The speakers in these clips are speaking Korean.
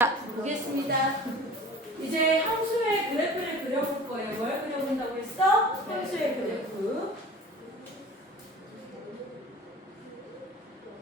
자, 보겠습니다. 이제 함수의 그래프를 그려볼 거예요. 뭘 그려본다고 했어? 함수의 그래프.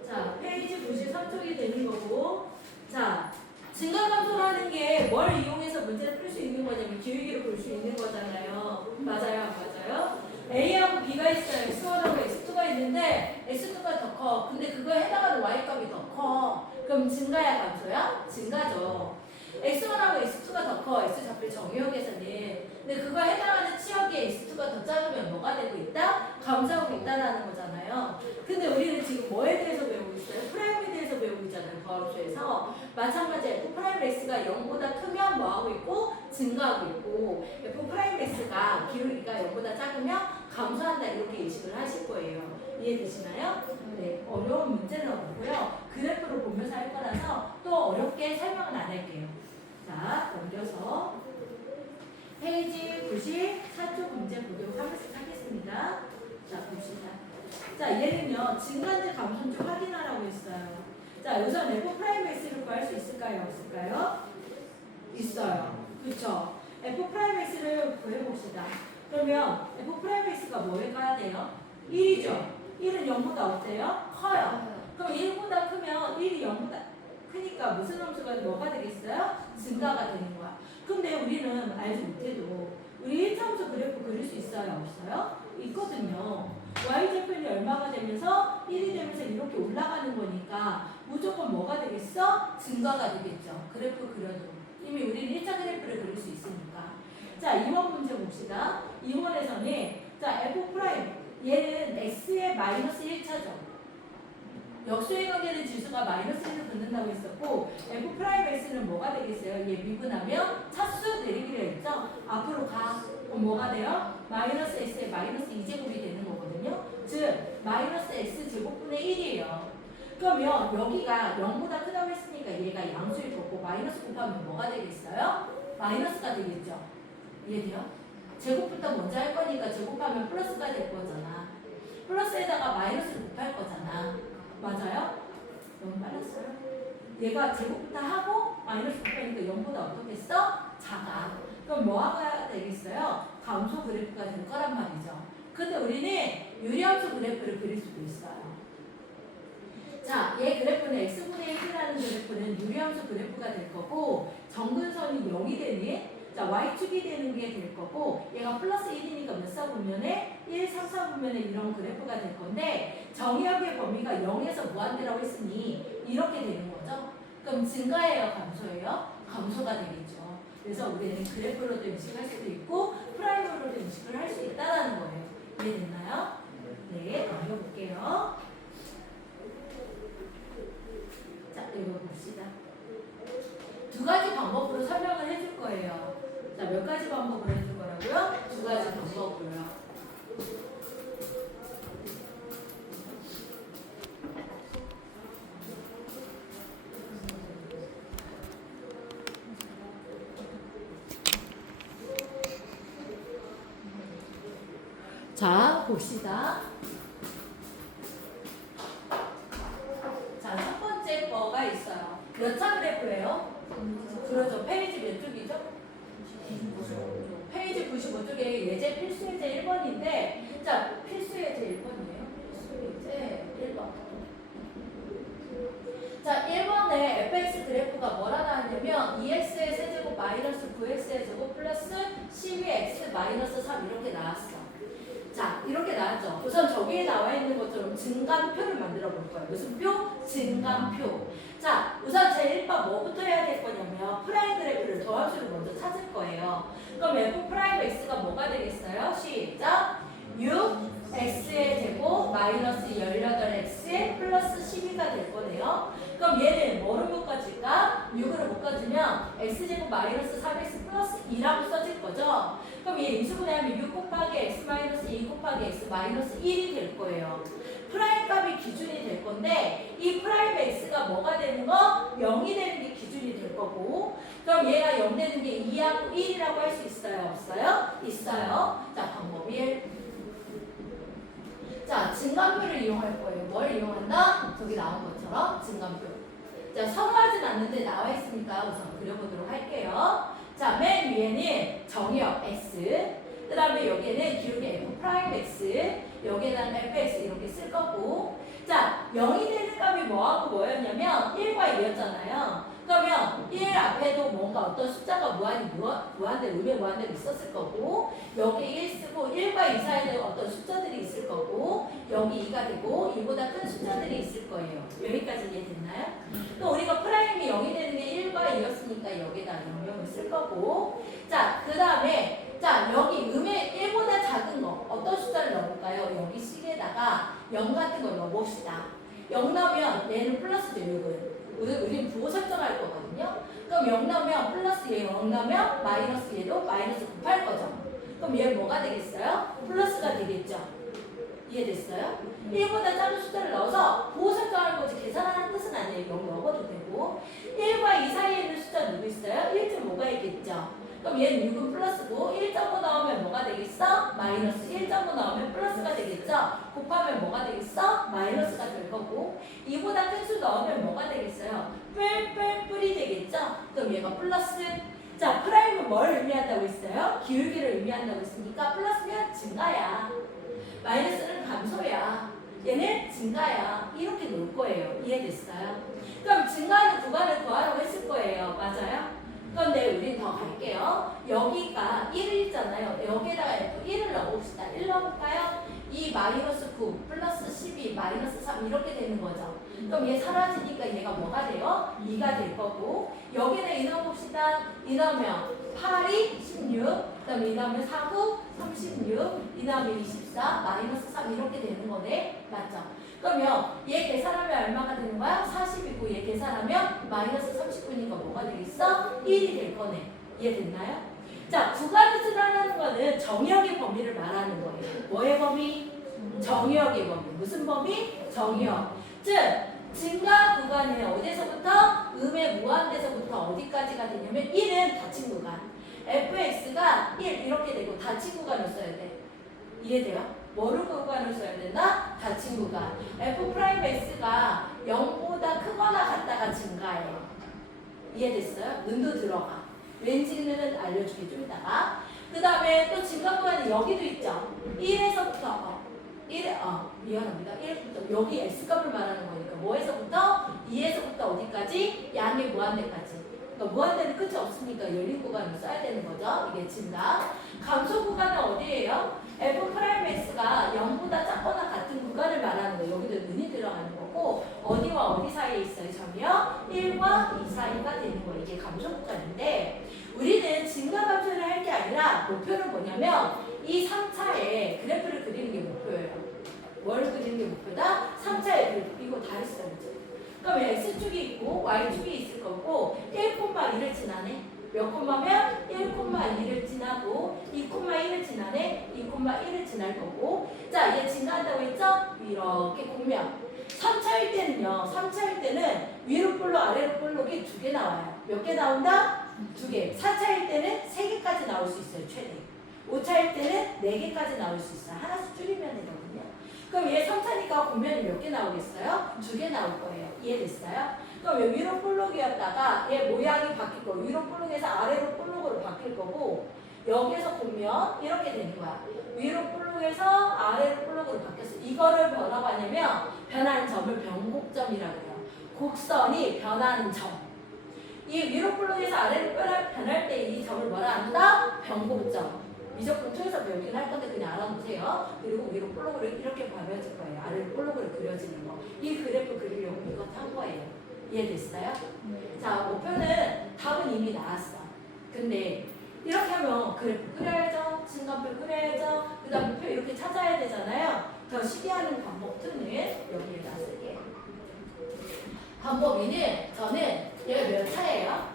자, 페이지 93쪽이 되는 거고. 자, 증가함수라는 게 뭘 이용해서 문제를 풀 수 있는 거냐면 기울기를 볼 수 있는 거잖아요. 맞아요? 안 맞아요? A하고 B가 있어요. X1하고 X2가 있는데 X2가 더 커. 근데 그거에 해당하는 Y값이 더 커. 그럼 증가야 감소야? 증가죠. X1하고 X2가 더 커. X좌표 정의역에서는. 근데 그거에 해당하는 치역이 X2가 더 작으면 뭐가 되고 있다? 감소하고 있다라는 거잖아요. 근데 우리는 지금 뭐에 대해서 배우고 있어요? 프라임에 대해서 배우고 있잖아요. 더함수에서. 마찬가지 F'X가 0보다 크면 뭐하고 있고? 증가하고 있고 F'X가 기울기가 0보다 작으면 감소한다 이렇게 인식을 하실 거예요. 이해되시나요? 네, 어려운 문제는 없고요. 그래프로 보면서 할 거라서 또 어렵게 설명은 안 할게요. 자, 넘겨서 페이지 94쪽 문제 보도록 하겠습니다. 자, 봅시다. 자, 얘는요, 증가인지 감소인지 확인하라고 했어요. 자, 우선 F'X를 구할 수 있을까요? 없을까요? 있어요. 그쵸? F'X를 구해봅시다. 그러면 F'X가 뭐가 돼요? 1이죠? 1은 0보다 어때요? 커요. 그럼 1보다 크면 1이 0보다 크니까 무슨 함수가 뭐가 되겠어요? 증가가 되는 거야. 근데 우리는 알지 못해도 우리 1차함수 그래프 그릴 수 있어요? 없어요? 있거든요. y좌표는 얼마가 되면서 1이 되면서 이렇게 올라가는 거니까 무조건 뭐가 되겠어? 증가가 되겠죠. 그래프 그려도. 이미 우리는 1차 그래프를 그릴 수 있으니까. 자, 2번 문제 봅시다. 2번에서는 자, F' 얘는 x의 마이너스 1차죠. 역수에 관계된 지수가 마이너스 1을 붙는다고 했었고 F'X는 뭐가 되겠어요? 얘 미분하면 차수 내리기로 했죠? 앞으로 가. 그럼 뭐가 돼요? 마이너스 x의 마이너스 2제곱이 되는 거거든요. 즉 마이너스 x 제곱분의 1이에요. 그러면 여기가 0보다 크다고 했으니까 얘가 양수일 거고 마이너스 곱하면 뭐가 되겠어요? 마이너스가 되겠죠. 이해돼요? 제곱부터 먼저 할 거니까 제곱하면 플러스가 될 거잖아. 플러스에다가 마이너스를 곱할 거잖아. 맞아요? 너무 빨랐어요. 얘가 제곱부터 하고 마이너스 곱하니까 0보다 어떻겠어? 작아. 그럼 뭐가 되겠어요? 감소 그래프가 될 거란 말이죠. 근데 우리는 유리함수 그래프를 그릴 수도 있어요. 자, 얘 그래프는 x분의 1이라는 그래프는 유리함수 그래프가 될 거고 정근선이 0이 되는 자, y축이 되는 게 될 거고 얘가 플러스 1이니까 몇 사분면에 1, 3, 4분면에 이런 그래프가 될 건데 정의역의 범위가 0에서 무한대라고 했으니 이렇게 되는 거죠. 그럼 증가예요? 감소예요? 감소가 되겠죠. 그래서 우리는 그래프로도 인식할 수도 있고 프라임으로도 인식을 할 수 있다는 거예요. 이해됐나요? 네, 넘겨볼게요. 자, 이거 봅시다. 두 가지 방법으로 설명을 해줄 거예요. 자, 몇 가지 방법으로 해줄 거라고요? 두 가지 방법으로요. 자, 봅시다. 자, 첫 번째 거가 있어요. 몇 차 그래프예요? 그렇죠. 페이지 몇 쪽이죠? 페이지 95쪽에 예제 필수 예제 1번인데 자, 필수 예제 1번이에요. 필수 예제 1번. 자, 1번에 fx 그래프가 뭐라 나왔냐면 2x의 세제곱 마이너스 9x의 제곱 플러스 12x 마이너스 3 이렇게 나왔어. 자, 이렇게 나왔죠. 우선 저기에 나와 있는 것처럼 증감표를 만들어 볼 거예요. 무슨 표? 증감표. 자, 우선 제1번 뭐부터 해야 될 거냐면 프라임 그래프를 더함수를 먼저 찾을 거예요. 그럼 F'X가 뭐가 되겠어요? 시작! 6x의 제곱 마이너스 18x 플러스 12가 될 거네요. 그럼 얘는 뭐로 묶어질까? 6으로 묶어주면 x제곱 마이너스 3x 플러스 2라고 써질 거죠. 그럼 얘 인수분해하면 6 곱하기 x 마이너스 2 곱하기 x 마이너스 1이 될 거예요. 프라임 값이 기준이 될 건데 이 프라임 x가 뭐가 되는 거? 0이 되는 게 기준이 될 거고 그럼 얘가 0 되는 게 2하고 1이라고 할 수 있어요? 없어요? 있어요. 자, 방법 1. 자, 증감표를 이용할 거예요. 뭘 이용한다? 저기 나온 것처럼 증감표. 자, 선호하진 않는데 나와 있으니까 우선 그려보도록 할게요. 자, 맨 위에는 정의역 x, 그 다음에 여기에는 기울기 f 프라임 x, 여기에는 fx 이렇게 쓸 거고, 자, 0이 되는 값이 뭐하고 뭐였냐면 1과 2였잖아요. 그러면 1 앞에도 뭔가 어떤 숫자가 무한대로, 의미 무한대로 있었을 거고, 여기 1 쓰고 1과 2 사이에 어떤 숫자들이 있을 거고, 여기 2가 되고 2보다 큰 숫자들이 있을 거예요. 여기까지 이해됐나요? 또 우리가 프라임이 0이 되는 게 1과 2였으니까 여기다 0을 쓸 거고, 자, 그 다음에 자, 여기 음의 1보다 작은 거 어떤 숫자를 넣어볼까요? 여기 식에다가 0 같은 걸 넣어봅시다. 0 넣으면 얘는 플러스죠. 6은 우리는 부호 설정할 거거든요. 그럼 0 넣으면 플러스 얘, 0 넣으면 마이너스 얘도 마이너스 곱할 거죠. 그럼 얘는 뭐가 되겠어요? 플러스가 되겠죠. 이해됐어요? 1보다 작은 숫자를 넣어서 부호 설정하는 거지 계산하는 뜻은 아니에요. 0 넣어도 되고. 1과 2 사이에 있는 숫자 누구 있어요? 1.5가 있겠죠. 그럼 얘는 6은 플러스고 1.5 넣으면 뭐가 되겠어? 마이너스. 1.5 넣으면 플러스가 되겠죠. 곱하면 뭐가 되겠어? 마이너스가 될 거고. 2보다 큰 수 넣으면 뭐가 되겠어요? 뿔뿔뿔이 되겠죠. 그럼 얘가 플러스. 자, 프라임은 뭘 의미한다고 했어요? 기울기를 의미한다고 했으니까 플러스면 증가야. 마이너스는 감소야. 얘는 증가야. 이렇게 놓을 거예요. 이해됐어요? 그럼 증가하는 구간을 구하라고 했을 거예요. 맞아요? 그런데 우린 더 갈게요. 여기가 1을 있잖아요. 여기에다가 F1을 넣어봅시다. 1 넣어볼까요? 2 마이너스 9 플러스 12 마이너스 3 이렇게 되는 거죠. 그럼 얘 사라지니까 얘가 뭐가 돼요? 2가 될 거고, 여기다 2 넣어봅시다. 2 넣으면 8이 16, 그 다음에 2 넣으면 4, 9, 36, 2 넣으면 24, 마이너스 3 이렇게 되는 거네. 맞죠? 그러면 얘 계산하면 얼마가 되는 거야? 40이고 얘 계산하면 마이너스 39니까 뭐가 되겠어? 1이 될 거네. 이해됐나요? 자, 구간을 쓰라는 거는 정의역의 범위를 말하는 거예요. 뭐의 범위? 정의역의 범위. 무슨 범위? 정의역. 즉, 증가 구간은 어디서부터? 음의 무한대서부터 어디까지가 되냐면 1은 닫힌 구간. fx가 1 이렇게 되고 닫힌 구간을 써야 돼. 이해돼요? 뭐를 구간을 써야 된다? 닫힌 구간. f'x가 0보다 크거나 같다가 증가해요. 이해됐어요? 는도 들어가. 왠지는 알려주게 좀 이따가. 그 다음에 또 증가 구간은 여기도 있죠. 1에서부터 미안합니다. 1에서부터 여기 x값을 말하는 거니까 뭐에서부터? 2에서부터 어디까지? 양의 무한대까지. 그러니까 무한대는 끝이 없으니까 열린 구간을 써야 되는 거죠. 이게 증가. 감소 구간은 어디예요? f'x가 0보다 작거나 같은 구간을 말하는 거예요. 여기도 는이 들어가는 거고, 어디와 어디 사이에 있어요? 점이요? 1과 2 사이가 되는 거예요. 이게 감소 구간인데, 우리는 증가 감소를 할 게 아니라 목표는 뭐냐면 이 3차에 그래프를 그리는 게 목표예요. 뭘 그리는 게 목표다? 3차에 그래프. 이거 다 했어요. 그럼 x축이 있고 y축이 있을 거고 1,2를 지나네. 몇 콤마면 1,2를 지나고 2,1을 지나네. 2,1을 지날 거고, 자, 얘 지나간다고 했죠? 이렇게 보면 3차일 때는요. 3차일 때는 위로 볼록 아래로 볼록이 2개 나와요. 몇 개 나온다? 2개. 4차일 때는 3개까지 나올 수 있어요. 최대. 5차일 때는 4개까지 나올 수 있어요. 하나씩 줄이면 되거든요. 그럼 얘 3차니까 보면이 몇 개 나오겠어요? 2개 나올 거예요. 이해됐어요? 그럼 얘 위로 볼록이었다가 얘 모양이 바뀔 거고, 위로 볼록에서 아래로 볼록으로 바뀔 거고, 여기에서 보면 이렇게 되는 거야. 위로 볼록에서 아래로 볼록으로 바뀌었어. 이거를 뭐라고 하냐면 변하는 점을 변곡점이라고 해요. 곡선이 변하는 점. 이 위로 볼록에서 아래로 변할 때 이 점을 뭐라 한다? 변곡점. 미적분 통해서 배우긴 할 건데 그냥 알아두세요. 그리고 위로 볼록으로 이렇게 그려질 거예요. 아래로 볼록으로 그려지는 거. 이 그래프 그리려고 이거 한 거예요. 이해됐어요? 자, 목표는 답은 이미 나왔어. 근데 이렇게 하면 그래프 그려야죠. 증가표 그려야죠. 그 다음 목표 이렇게 찾아야 되잖아요. 더 쉽게 하는 방법 2는 여기에다 쓸게요. 방법 2는 저는 얘가 몇 차예요?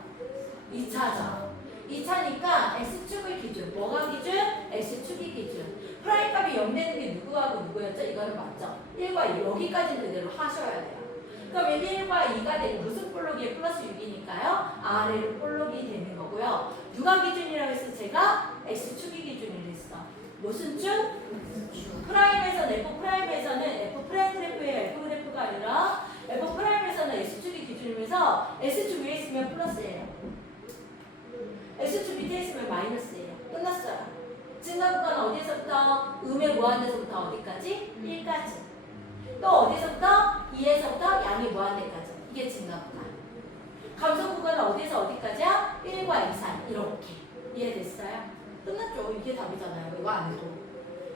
2차죠. 2차니까 X축의 기준. 뭐가 기준? X축이 기준. 프라임 값이 0 되는 게 누구하고 누구였죠? 이거는 맞죠? 1과 2. 여기까지는 그대로 하셔야 돼요. 그럼 1과 2가 되는 무슨 볼록이에요? 플러스 6이니까요. 아래로 볼록이 되는 거고요. 누가 기준이라고 했어? 제가 X축이 기준이라고 했어. 무슨 축? 프라임에서는 F 프라임에서는 F 프라임 그래프예요. F 그래프가 아니라 F 프라임에서는 X축이 기준. 기준이면서 S축 위에 있으면 플러스예요. S축 밑에 있으면 마이너스예요. 끝났어요. 증가구간 어디에서부터? 음의 무한대에서부터 어디까지? 1까지. 또 어디서부터? 2에서부터 양이 무한대까지. 이게 증가구간. 감소구간은 어디에서 어디까지야? 1과 2 사이. 이렇게. 이해됐어요? 끝났죠. 이게 답이잖아요. 이거 안 해도.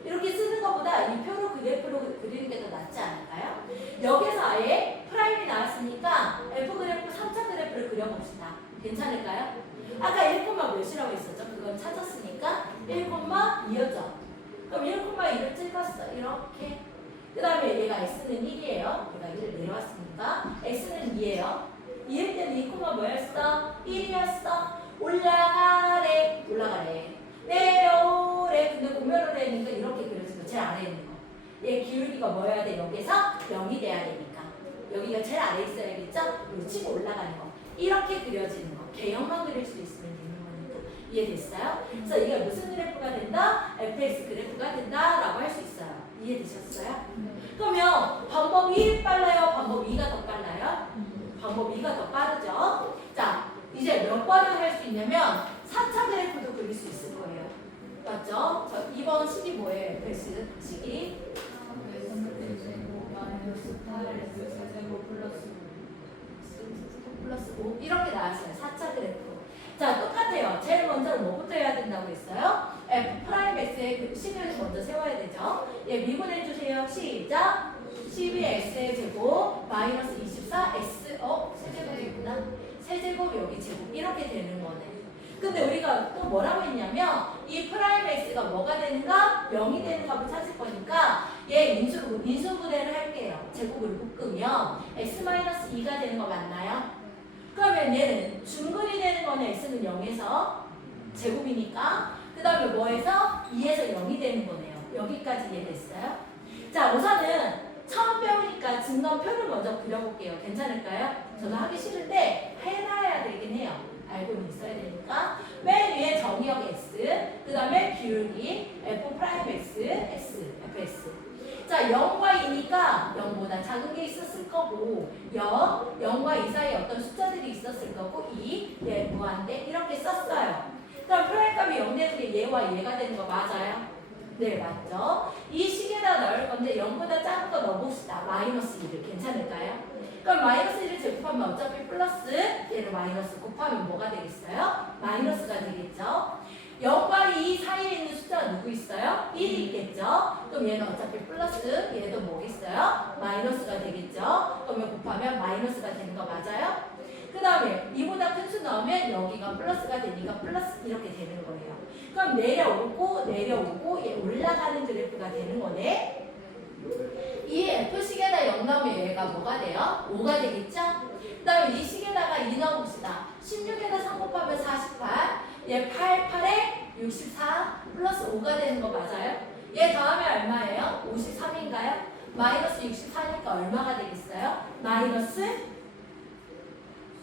이렇게 쓰는 것보다 이 표로 그래프로 그리는 게 더 낫지 않을까요? 여기서 아예 프라임이 나왔으니까 F 그래프 3차 그래프를 그려봅시다. 괜찮을까요? 아까 1, 몇이라고 했었죠? 그건 찾았으니까 1,2였죠. 그럼 1,2를 찍었어. 이렇게. 그 다음에 얘가 X는 1이에요. 얘가 1을 내려왔으니까 X는 2예요. 2일 때는 2, 뭐였어? 1이었어. 올라가래. 올라가래. 내려오래. 근데 고면오래니까 이렇게 그려진 거. 제일 아래에 있는 거. 얘 기울기가 뭐여야 돼? 여기서 0이 돼야 되니까. 여기가 제일 아래에 있어야겠죠? 그리고 치고 올라가는 거. 이렇게 그려지는 거. 개형만 그릴 수 있으면 되는 거니까. 이해됐어요? 그래서 이게 무슨 그래프가 된다? fx 그래프가 된다라고 할 수 있어요. 이해되셨어요? 그러면 방법 1 빨라요? 방법 2가 더 빨라요? 방법 2가 더 빠르죠? 자, 이제 몇 번을 할 수 있냐면 4차 그래프도 그릴 수 있을 거예요. 맞죠? 저 2번 식이 뭐예요? fx 식이 플러스 5 이렇게 나왔어요. 4차 그래프. 자, 똑같아요. 제일 먼저 뭐부터 해야 된다고 했어요? f 프라임 x의 그 식을 먼저 세워야 되죠. 예, 미분해 주세요. 시작. 12x의 제곱 마이너스 24x 세제곱이구나. 세제곱 여기 제곱 이렇게 되는 거네. 근데 우리가 또 뭐라고 했냐면 이 프라임 x가 뭐가 되는가? 0이 되는 값을 찾을 거니까 얘 인수분해를 할게요. 제곱을 묶으면 x-2가 되는 거 맞나요? 그러면 얘는 중근이 되는 거는 x는 0에서 제곱이니까 그 다음에 뭐에서 2에서 0이 되는 거네요. 여기까지 이해됐어요? 자, 우선은 처음 배우니까 증거표를 먼저 그려볼게요. 괜찮을까요? 저도 하기 싫은데 해놔야 되긴 해요. 알고는 있어야 되니까. 맨 위에 정의역 x, 그 다음에 기울기 f 프라임 x, x, fx. 자, 0과 2니까 0보다 작은 게 있었을 거고 0과 2 사이에 어떤 숫자들이 있었을 거고 2, 얘 무한대 이렇게 썼어요. 그럼 프라임 값이 0 되는 게 얘와 얘가 되는 거 맞아요? 네, 맞죠? 이 식에다 넣을 건데 0보다 작은 거 넣어봅시다. 마이너스 1을 괜찮을까요? 그럼 마이너스 1을 제곱하면 어차피 플러스 얘를 마이너스 곱하면 뭐가 되겠어요? 마이너스가 되겠죠? 0과 2 사이에 있는 숫자가 누구 있어요? 1이 있겠죠? 그럼 얘는 어차피 플러스 얘도 뭐겠어요? 마이너스가 되겠죠? 그러면 곱하면 마이너스가 되는 거 맞아요? 그 다음에 2보다 큰 수 넣으면 여기가 플러스가 되니까 플러스 이렇게 되는 거예요. 그럼 내려오고 얘 올라가는 그래프가 되는 거네. 이 F식에다 0 넣으면 얘가 뭐가 돼요? 5가 되겠죠? 그 다음에 이 식에다가 2 넣어봅시다. 16에다 3 곱하면 48. 얘 8, 8에 64 플러스 5가 되는 거 맞아요? 얘 더하면 얼마예요? 53인가요? 마이너스 64니까 얼마가 되겠어요? 마이너스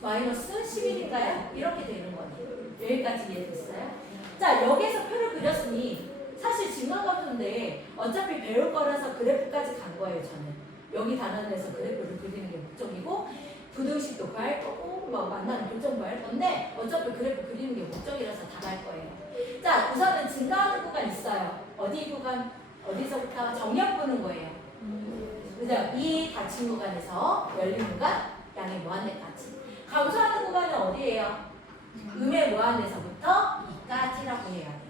11인가요? 이렇게 되는 거네요. 여기까지 이해됐어요? 자, 여기에서 표를 그렸으니 사실 증가감소인데 어차피 배울 거라서 그래프까지 간 거예요, 저는. 여기 단원에서 그래프를 그리는 게 목적이고 부등식도 구할 거고 뭐 만나는 교점 구할 건데 어차피 그래프 그리는 게 목적이라서 다 갈 거예요. 자, 우선은 증가하는 구간 있어요. 어디 구간? 어디서부터? 정렬 보는 거예요. 그죠? 이 닫힌 구간에서 열린 구간, 양의 무한대까지. 감소하는 구간은 어디예요? 음의 무한대에서부터 2까지라고 해야 돼요.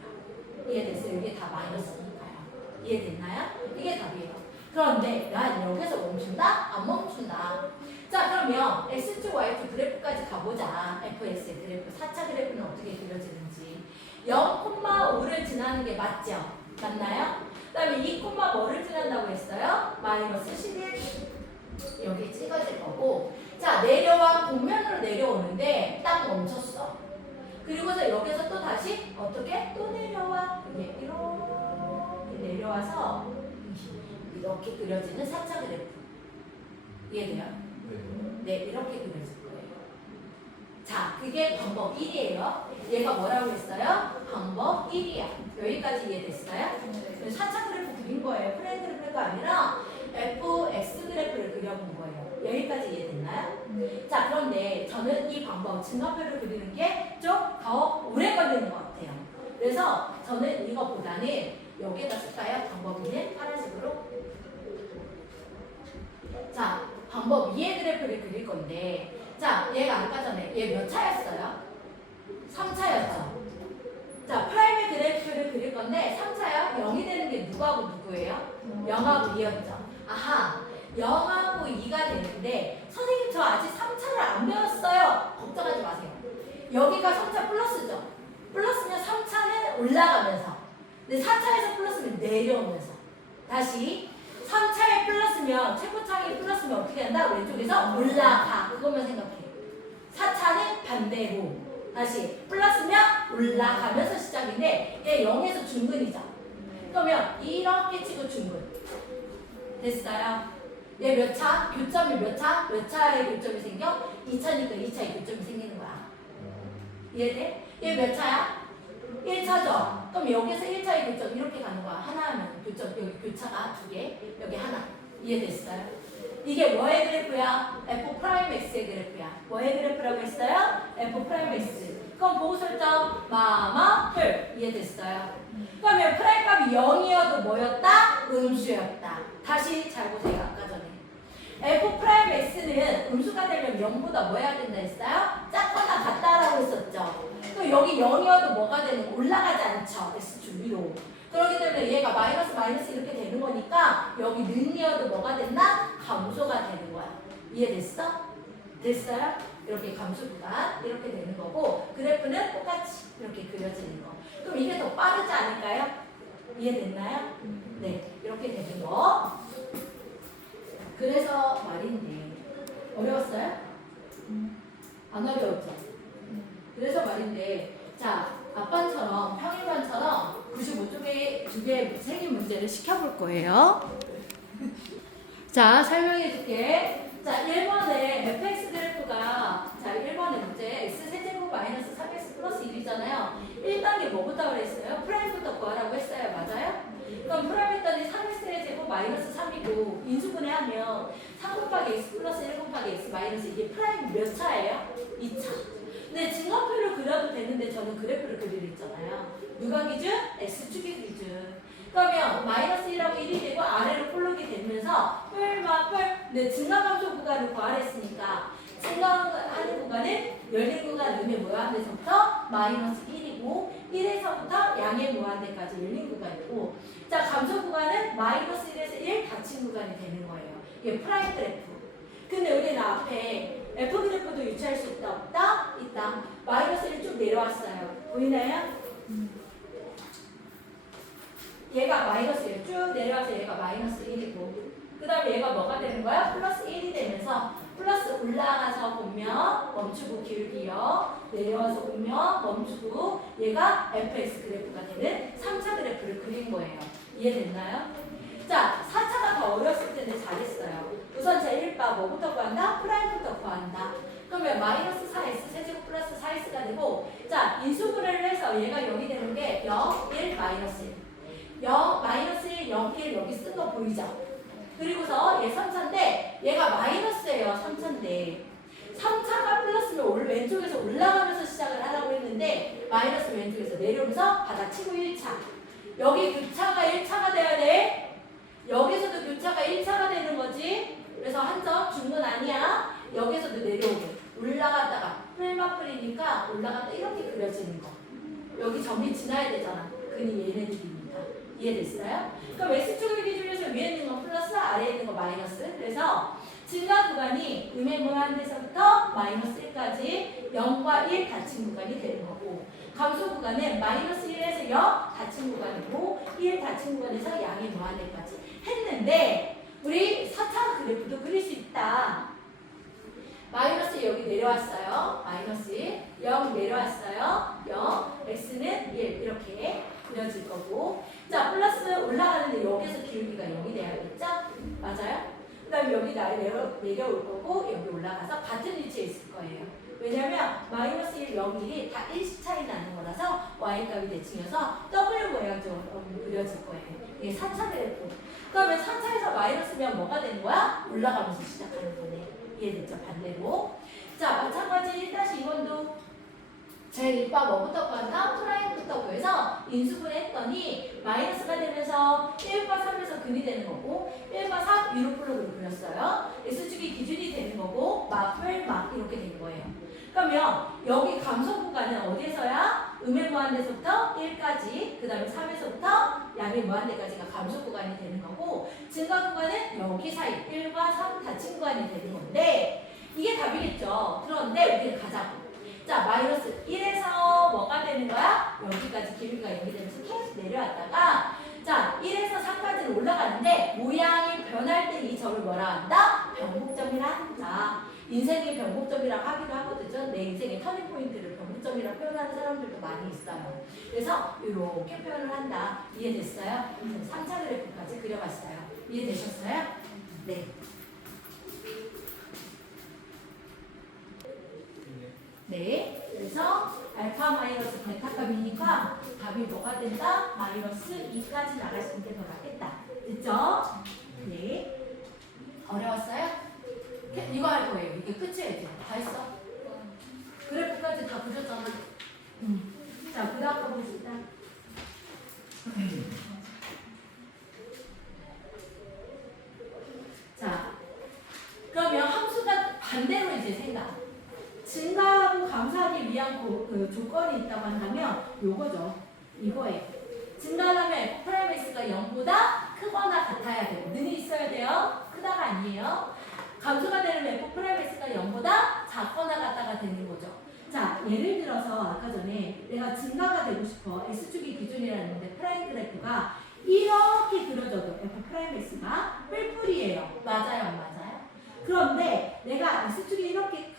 이해됐어요? 이게 다 마이너스니까요. 이해됐나요? 이게 답이에요. 그런데 난 여기서 멈춘다? 안 멈춘다. 자, 그러면 X축, Y축 그래프까지 가보자. fx의 그래프, 4차 그래프는 어떻게 그려지는지. 0,5를 지나는 게 맞죠? 맞나요? 그 다음에 2, 뭐를 지난다고 했어요? 마이너스 11. 여기 찍어질 거고. 자, 내려와 곡면으로 내려오는데 딱 멈췄어. 그리고서 여기서 또 다시 어떻게? 또 내려와. 이렇게 내려와서 이렇게 그려지는 4차 그래프. 이해돼요? 네, 이렇게 그려질 거예요. 자, 그게 방법 1이에요. 얘가 뭐라고 했어요? 방법 1이야. 여기까지 이해됐어요? 4차 그래프 그린 거예요. 프레임 그래프가 아니라 fx 그래프를 그려본 거예요. 여기까지 이해됐나요? 자, 그런데 저는 이 방법, 증가표를 그리는 게 좀 더 오래 걸리는 것 같아요. 그래서 저는 이거보다는 여기에다 쓸까요? 방법 2는 파란색으로. 자, 방법 2의 그래프를 그릴 건데, 자, 얘가 아까 전에 얘 몇 차였어요? 3차였죠. 자, 프라임의 그래프를 그릴 건데 3차요? 0이 되는 게 누구하고 누구예요? 0하고 2였죠. 아하, 0하고 2가 되는데 선생님 저 아직 3차를 안 배웠어요. 걱정하지 마세요. 여기가 3차 플러스죠. 플러스면 3차는 올라가면서, 근데 4차에서 플러스면 내려오면서. 다시 3차에 플러스면, 최고차에 플러스면 어떻게 한다? 왼쪽에서 올라가. 그것만 생각해. 4차는 반대로. 다시 플러스면 올라가면서 시작인데 얘 0에서 중근이죠. 그러면 이렇게 치고 중근. 됐어요? 얘 몇 차? 교점이 몇 차? 몇 차에 교점이 생겨? 2차니까 2차에 교점이 생기는 거야. 이해돼? 얘 몇 차야? 1차죠? 그럼 여기서 1차의 교점 이렇게 가는 거야. 하나 하면 교점, 여기 교차가 2개, 여기 하나. 이해됐어요? 이게 뭐의 그래프야? f'x의 그래프야. 뭐의 그래프라고 했어요? f'x. 그럼 보고 설정 마마풀. 이해됐어요? 그러면 프라임 값이 0이어도 뭐였다? 음수였다. 다시 잘 보세요. 아까 전에 f'x는 음수가 되면 0보다 뭐 해야 된다 했어요? 작거나 같다라고 했었죠. 그럼 여기 0이어도 뭐가 되는? 올라가지 않죠. x축 위로. 그렇기 때문에 얘가 마이너스 마이너스 이렇게 되는 거니까 여기 는이어도 뭐가 됐나? 감소가 되는 거야. 이해됐어? 됐어요? 이렇게 감소 구간 이렇게 되는 거고 그래프는 똑같이 이렇게 그려지는 거. 그럼 이게 더 빠르지 않을까요? 이해됐나요? 네, 이렇게 되는 거. 그래서 말인데 어려웠어요? 안 어려웠죠? 그래서 말인데 자, 아빠처럼 평일반처럼 95쪽에 2개 생긴 문제를 시켜볼 거예요. 자, 설명해 줄게. 자, 1번에 fx 그래프가 자, 1번의 문제 x 세제곱 마이너스 3x 플러스 1이잖아요. 1단계 뭐부터 그랬어요? 프라임부터 구하라고 했어요. 맞아요? 그럼 프라임 했더니 3x의 제곱 마이너스 3이고 인수분해하면 3 곱하기 x 플러스 1 곱하기 x 마이너스 이게 프라임 몇 차예요? 2차. 근데 증거표를 그려도 되는데 저는 그래프를 그리려 했잖아요. 누가 기준? x축의 기준. 그러면 마이너스 1하고 1이 되고 아래로 폴록이 되면서 뿔마 뿔. 네, 증가감소 구간을 구하랬으니까 증가하는 구간은 열린 구간 음의 무한대서부터 마이너스 1이고 1에서부터 양의 무한대까지 열린 구간이고 자, 감소 구간은 마이너스 1에서 1 닫힌 구간이 되는 거예요. 이게 프라임 그래프. 근데 우리는 앞에 F 그래프도 유추할 수 있다 없다? 있다. 마이너스 1 쭉 내려왔어요. 보이나요? 얘가 마이너스 1 쭉 내려와서 얘가 마이너스 1이고 그 다음에 얘가 뭐가 되는 거야? 플러스 1이 되면서 플러스 올라가서 보면 멈추고 기울기요. 내려와서 보면 멈추고 얘가 fx 그래프가 되는 3차 그래프를 그린 거예요. 이해됐나요? 자, 4차가 더 어려웠을 텐데 잘했어요. 우선 제1바 뭐부터 구한다? 프라임부터 구한다. 그러면 마이너스 4x 세제곱 플러스 4x가 되고 자, 인수분해를 해서 얘가 0이 되는 게 0, 1, 마이너스 1. 0, 마이너스 1, 0, 1 여기 쓴 거 보이죠? 그리고서 얘 3차인데 얘가 마이너스예요. 3차인데 3차가 플러스면 왼쪽에서 올라가면서 시작을 하라고 했는데 마이너스 왼쪽에서 내려오면서 받아치고 1차. 여기 교차가 1차가 돼야 돼. 여기서도 교차가 1차가 되는 거지. 그래서 한 점 중문 아니야. 여기서도 내려오고 올라갔다가 풀마풀이니까 올라갔다 이렇게 그려지는 거. 여기 점이 지나야 되잖아. 그니 얘네들입니다. 이해됐어요? 그럼 X축을 기준으로 위에 있는 건 플러스, 아래에 있는 건 마이너스. 그래서 증가 구간이 음의 무한대서부터 마이너스 1까지 0과 1 닫힌 구간이 되는 거고 감소 구간은 마이너스 1에서 0 닫힌 구간이고 1 닫힌 구간에서 양의 무한대까지 했는데 우리 4차 그래프도 그릴 수 있다. 마이너스 여기 내려왔어요. 마이너스 1, 0 내려왔어요. 0, x는 1 이렇게 그려질 거고 자, 플러스 올라가는데 여기서 기울기가 0이 돼야겠죠? 맞아요? 그 다음에 여기 내려올 거고 여기 올라가서 같은 위치에 있을 거예요. 왜냐면 마이너스 1, 0, 1이 다 1씩 차이 나는 거라서 y값이 대칭해서 w 모양처럼 그려질 거예요. 이게 4차 그래프. 그러면 3차에서 마이너스면 뭐가 되는 거야? 올라가면서 시작하는 거네. 이해됐죠? 반대로. 자, 마찬가지 1-2번도 제일 1과 뭐부터 구한다? 프라임부터 구해서 인수분 했더니 마이너스가 되면서 1과 3에서 근이 되는 거고 1과 3 위로 블록으로 그렸어요. S축이 기준이 되는 거고 막을 막 이렇게 된 거예요. 그러면 여기 감소 구간은 어디에서야? 음의 무한대에서부터 1까지 그 다음에 3에서부터 양의 무한대까지가 감소 구간이 되는 거고 증가 구간은 여기 사이 1과 3 닫힌 구간이 되는 건데 이게 답이겠죠. 그런데 우리는 가자고. 자, 마이너스 1에서 뭐가 되는 거야? 여기까지 길이가 여기 되면서 계속 내려왔다가 자, 1에서 3까지는 올라가는데 모양이 변할 때 이 점을 뭐라 한다? 변곡점이라 한다. 인생의 변곡점이라고 하기도 하거든요. 내 인생의 터닝 포인트를 변곡점이라고 표현하는 사람들도 많이 있어요. 그래서 이렇게 표현을 한다. 이해됐어요? 3차 그래프까지 그려봤어요. 이해되셨어요? 네. 네, 그래서 알파 마이너스 베타 값이니까 답이 뭐가 된다? 마이너스 2까지 나갈 수 있는 게 더 낫겠다. 됐죠? 네. 어려웠어요? 이거 할 거예요. 이게 끝이에요. 이제. 다 했어? 그래프까지 다 그렸잖아. 자, 그 다음 거 봅시다. 자, 그러면 함수가 반대로 이제 생각. 증가하고 감소하기 위한 그 조건이 있다고 한다면 요거죠. 이거예요. 증가하려면 F'X가 0보다 크거나 같아야 돼요. 는이 있어야 돼요. 크다가 아니에요. 감소가 되려면 F'X가 0보다 작거나 같다가 되는 거죠. 자, 예를 들어서 아까 전에 내가 증가가 되고 싶어. S축이 기준이라는데 프라임 그래프가 이렇게 그려져도 F'X가 뿔뿔이에요. 맞아요? 안 맞아요? 그런데 내가 S축이 이렇게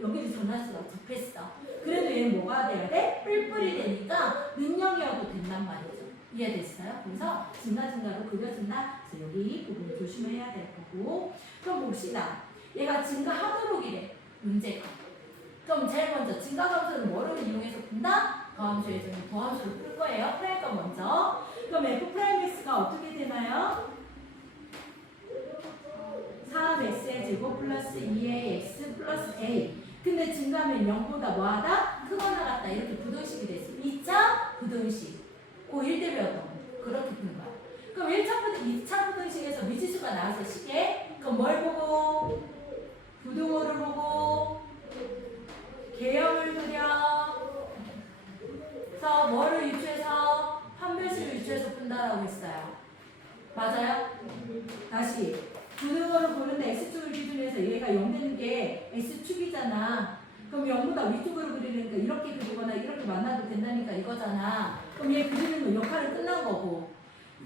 여기를 전화수가 접했어. 그래도 얘는 뭐가 돼야 돼? 뿔뿔이 되니까 능력이어도 된단 말이죠. 이해됐어요? 그래서 증가로 그려진다. 그래서 여기 이 부분 조심해야 될 거고. 그럼 봅시다. 얘가 증가하도록 이래. 문제가. 그럼 제일 먼저 증가 함수를 뭐를 이용해서 푼다? 더함수의 중에 도함수를 풀 거예요. 프라임과 먼저. 그럼 F'X가 어떻게 되나요? 3x의 제곱 플러스 2ax 플러스 a. 근데 증가하면 0보다 뭐하다? 크거나 같다. 이렇게 부등식이 됐어. 2차 부등식. 고1 때 배웠던 거. 그렇게 푸는 거야. 그럼 2차 부등식에서 미지수가 나와서 시계. 그럼 뭘 보고? 부등호를 보고 개형을 그려. 그래서 뭐를 유추해서? 판별식을 유추해서 푼다라고 했어요. 맞아요? 다시. 부등호를 보는데 X축을 기준으로 해서 얘가 0 되는 게 X축이잖아. 그럼 0보다 위쪽으로 그리니까 이렇게 그리거나 이렇게 만나도 된다니까 이거잖아. 그럼 얘 그리는 거 역할은 끝난 거고.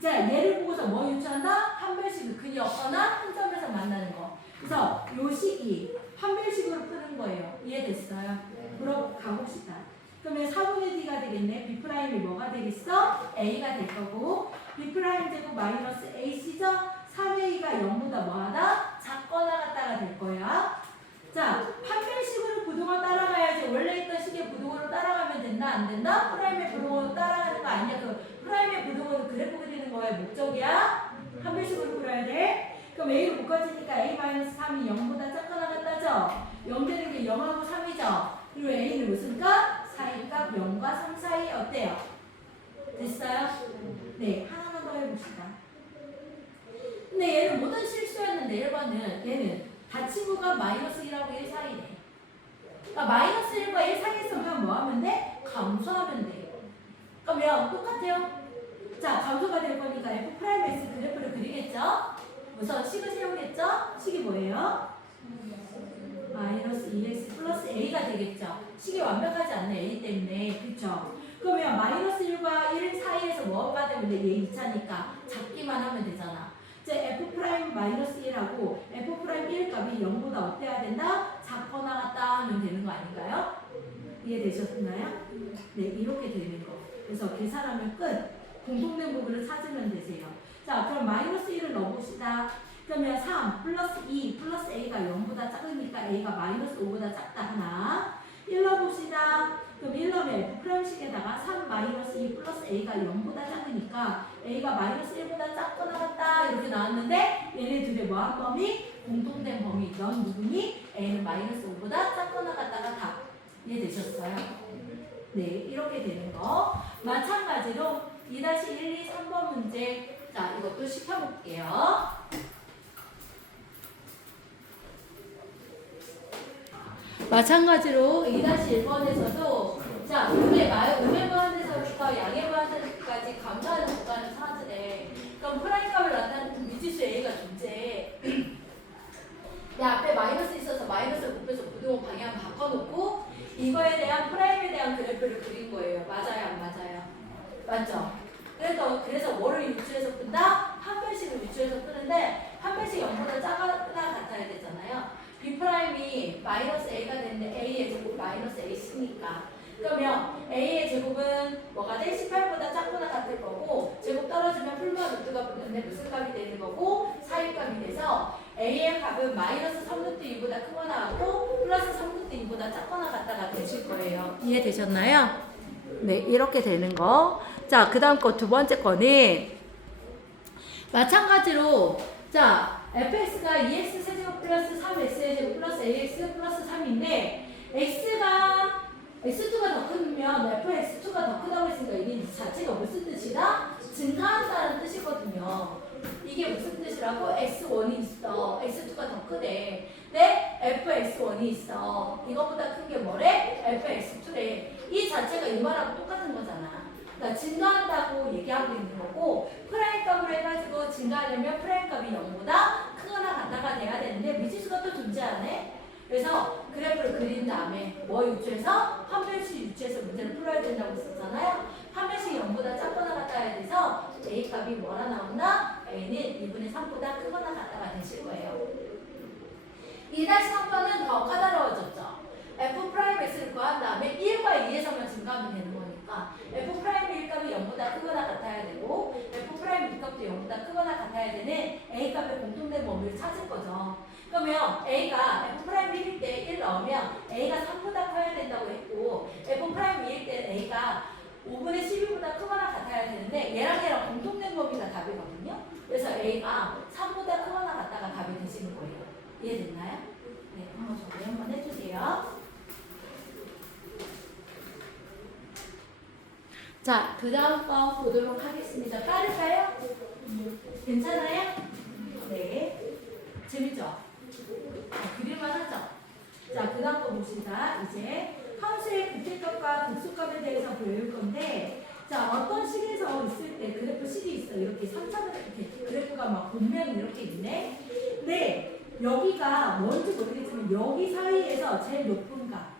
자, 얘를 보고서 뭐 유추한다? 판별식을 근이 없거나 한 점에서 만나는 거. 그래서 요 식이 판별식으로 푸는 거예요. 이해됐어요? 그럼 가봅시다. 그러면 4분의 D가 되겠네. B'이 뭐가 되겠어? A가 될 거고 B' 제곱 마이너스 AC죠? 3A가 0보다 뭐하다? 작거나 같다가 될 거야. 자, 판별식으로 부등호 따라가야지. 원래 있던 식의 부등호로 따라가면 된다? 안 된다? 프라임의 부등호로 따라가는 거 아니야? 그 프라임의 부등호는 그래프 그리는 거의 목적이야? 판별식으로 그려야 돼? 그럼 A로 묶어지니까 A-3이 0보다 작거나 같다죠? 0 되는 게 0하고 3이죠? 그리고 A는 무슨 값? 사이값 0과 3 사이 어때요? 됐어요? 네, 하나만 더 해봅시다. 근데 얘는 모든 실수였는데 1번은 얘는 닫힌 구간 마이너스 1하고 1 사이네. 그러니까 마이너스 1과 1 사이에서 그냥 뭐 하면 돼? 감소하면 돼. 그러면 똑같아요. 자, 감소가 될 거니까 F'X 그래프를 그리겠죠? 우선 식을 세우겠죠? 식이 뭐예요? 마이너스 2x 플러스 a가 되겠죠? 식이 완벽하지 않네, a 때문에. 그쵸? 그러면 마이너스 1과 1 사이에서 뭐가 되면 돼? 얘 2차니까 잡기만 하면 되잖아. 이제 F' 마이너스 1하고 F' 1 값이 0보다 어때야 된다? 작거나 같다 하면 되는 거 아닌가요? 이해되셨나요? 네, 이렇게 되는 거. 그래서 계산하면 끝. 공통된 부분을 찾으면 되세요. 자, 그럼 마이너스 1을 넣어봅시다. 그러면 3 플러스 2 플러스 a가 0보다 작으니까 a가 마이너스 5보다 작다 하나. 1 넣어봅시다. 그럼 1넣으면 F'식에다가 3 마이너스 2 플러스 A가 0보다 작으니까 A가 마이너스 1보다 작거나 같다 이렇게 나왔는데 얘네 둘의 뭐한 범위? 공통된 범위. 넌 누구니? A는 마이너스 5보다 작거나 같다가 답. 이해되셨어요? 네, 이렇게 되는 거. 마찬가지로 2-1, 2, 3번 문제. 자, 이것도 시켜볼게요. 마찬가지로 2-1번에서도 자, 음의 무한대서부터 양의 무한대서까지 감소하는 구간을 찾으래. 그럼 프라임값을 나타내는 미지수 A가 존재해. 내 앞에 마이너스 있어서 마이너스를 곱해서 부등호 방향 바꿔놓고 이거에 대한 프라임에 대한 그래프를 그린 거예요. 맞아요, 안 맞아요? 맞죠? 그래서 뭐를 유추해서 푼다? 한 변씩을 유추해서 푸는데 한 변씩 0보다 작거나 같아야 되잖아요. B 프라임이 마이너스 A가 되는데 A의 제곱 마이너스 AC니까 그러면 A의 제곱은 뭐가 돼? 18보다 작거나 같을 거고 제곱 떨어지면 풀과 루트가 붙는데 무슨 값이 되는 거고 사유값이 돼서 A의 값은 마이너스 3루트 2보다 크거나 같고 플러스 3루트 2보다 작거나 같다가 되실 거예요. 이해되셨나요? 네, 이렇게 되는 거. 자, 그 다음 거 두 번째 거는 마찬가지로 자, fx가 2x 세제곱 플러스 3x의 제곱 플러스 ax 플러스 3인데 x가 x2가 더 크면 fx2가 더 크다고 했으니까 이게 자체가 무슨 뜻이다? 증가한다는 뜻이거든요. 이게 무슨 뜻이라고? x1이 있어. x2가 더 크대. 근데 fx1이 있어. 이거보다 큰 게 뭐래? fx2래. 이 자체가 이 말하고 똑같은 거잖아. 그러니까 증가한다고 얘기하고 있는 거고 프라임 값으로 해가지고 증가하려면 프라임 값이 0보다 크거나 같다가 돼야 되는데 미지수가 또 존재하네. 그래서 그래프를 그린 다음에 뭐 유추해서 판별식 유추해서 문제를 풀어야 된다고 했었잖아요. 판별식 0보다 작거나 같아야 돼서 A 값이 뭐라 나온다? A는 2분의 3보다 크거나 같다가 되실 거예요. 2-3번은 더 까다로워졌죠. F'X를 구한 다음에 1과 2에서만 증가하면 되는 거니까 F'의 1값이 0보다 크거나 같아야 되고 F'B 값도 0보다 크거나 같아야 되는 A 값의 공통된 범위를 찾을 거죠. 그러면 A가 F'B일 때 1 넣으면 A가 3보다 커야 된다고 했고 F'B일 때 A가 5분의 12보다 크거나 같아야 되는데 얘랑 공통된 범위가 답이거든요. 그래서 A가 3보다 크거나 같다가 답이 되시는 거예요. 이해됐나요? 네, 한번 정리 한번 해주세요. 자, 그 다음 거 보도록 하겠습니다. 빠를까요? 괜찮아요? 네. 재밌죠? 그릴만 하죠? 자, 그 다음 거 봅시다. 이제 함수의 극대값과 극소값에 대해서 배울 건데 자, 어떤 식에서 있을 때 그래프 식이 있어. 이렇게 3차원 이렇게 그래프가 막 곰면 이렇게 있네. 근데 여기가 뭔지 모르겠지만 여기 사이에서 제일 높은 값.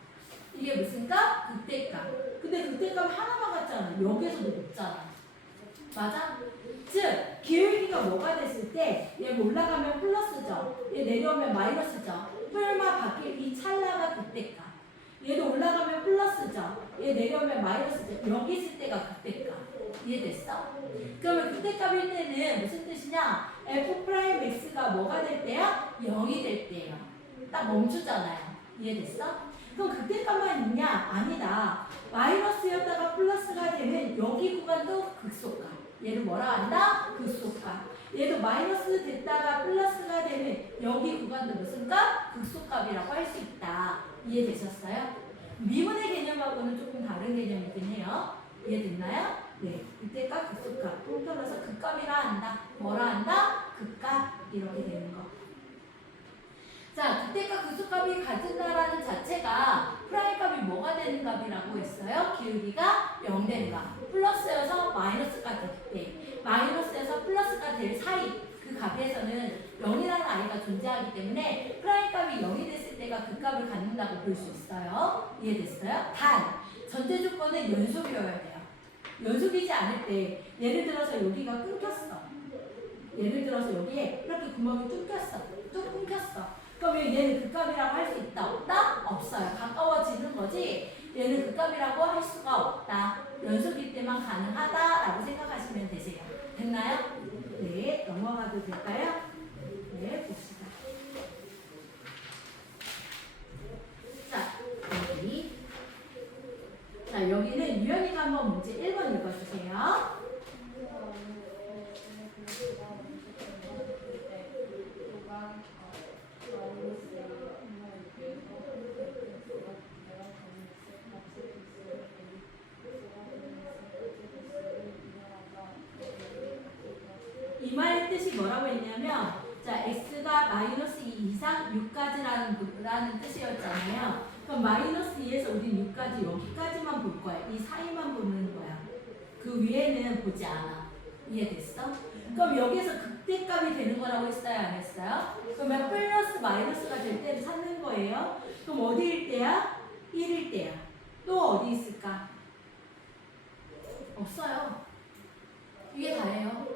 이게 무슨 값? 극대값. 근데 극대값 하나만 같잖아. 여기에서도 높잖아. 맞아? 즉, 기울기가 뭐가 됐을 때 얘 올라가면 플러스죠. 얘 내려오면 마이너스죠. 뿔마 바뀔 이 찰나가 극대값. 얘도 올라가면 플러스죠. 얘 내려오면 마이너스죠. 여기 있을 때가 극대값. 이해됐어? 그러면 극대값일 때는 무슨 뜻이냐? F'X가 뭐가 될 때야? 0이 될 때예요. 딱 멈추잖아요. 이해됐어? 그럼 극대값만 있냐? 아니다. 마이너스였다가 플러스가 되면 여기 구간도 극소값. 얘를 뭐라 한다? 극소값. 얘도 마이너스 됐다가 플러스가 되면 여기 구간도 무슨 값? 극소값이라고 할 수 있다. 이해되셨어요? 미분의 개념하고는 조금 다른 개념이긴 해요. 이해됐나요? 네. 극대값, 극소값. 통틀어서 극값이라 한다. 뭐라 한다? 극값. 이렇게 되는 거. 자, 극대값, 극소값이 같은다라는 자체가 프라임 값이 뭐가 되는 값이라고 했어요? 기울기가 0 되는 값. 플러스여서 마이너스가 될 때, 마이너스여서 플러스가 될 사이 그 값에서는 0이라는 아이가 존재하기 때문에 프라임 값이 0이 됐을 때가 그 값을 갖는다고 볼 수 있어요. 이해됐어요? 단, 전제 조건은 연속이어야 돼요. 연속이지 않을 때 예를 들어서 여기가 끊겼어. 예를 들어서 여기에 이렇게 구멍이 뚫렸어. 뚝 끊겼어. 그러면 얘는 극값이라고 할 수 있다? 없다? 없어요. 가까워지는 거지 얘는 극값이라고 할 수가 없다. 연속일 때만 가능하다라고 생각하시면 되세요. 됐나요? 네, 넘어가도 될까요? 네, 봅시다. 자, 여기 자, 여기는 유연이가 한번 문제 1번 읽어주세요. 이 말의 뜻이 뭐라고 했냐면, 자, x가 마이너스 2 이상 6까지라는 뜻이었잖아요. 그럼 마이너스 2에서 우린 6까지 여기까지만 볼 거야. 이 사이만 보는 거야. 그 위에는 보지 않아. 이해됐어? 그럼 여기서 극대값이 되는 거라고 했어요? 안 했어요? 그러면 플러스 마이너스가 될 때를 찾는 거예요. 그럼 어디일 때야? 1일 때야. 또 어디 있을까? 없어요. 이게 다예요.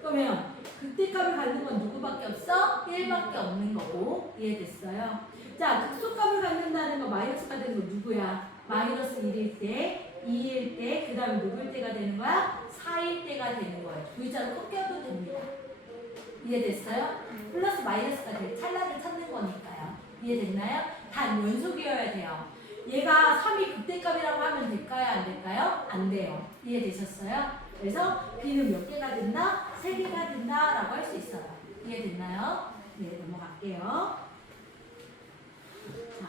그러면 극대값을 갖는 건 누구밖에 없어? 1밖에 없는 거고. 이해됐어요? 자, 극소값을 갖는다는 거 마이너스가 되는 거 누구야? 마이너스 1일 때, 2일 때, 그 다음에 누굴 때가 되는 거야? 4일 때가 되는 거예요. V자로 꺾여도 됩니다. 이해됐어요? 플러스 마이너스가 될 찰나를 찾는 거니까요. 이해됐나요? 단 연속이어야 돼요. 얘가 3이 극대값이라고 하면 될까요? 안 될까요? 안 돼요. 이해되셨어요? 그래서 B는 몇 개가 된다? 3개가 된다 라고 할 수 있어요. 이해됐나요? 네, 넘어갈게요. 자,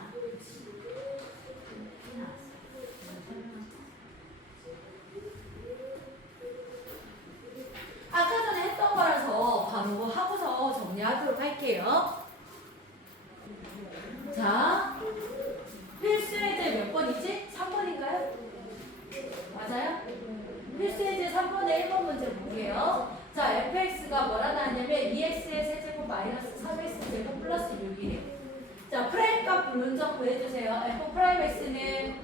아까 전에 했던 거라서 바로 하고서 정리하도록 할게요. 자, 필수예제 몇 번이지? 3번인가요? 맞아요? 필수예제 3번에 1번 문제 볼게요. 자, fx가 뭐라 나왔냐면 2x의 세제곱 마이너스 3x 제곱 플러스 6이래요. 자, 프라임 값 분석 구해주세요. f 프라임 x는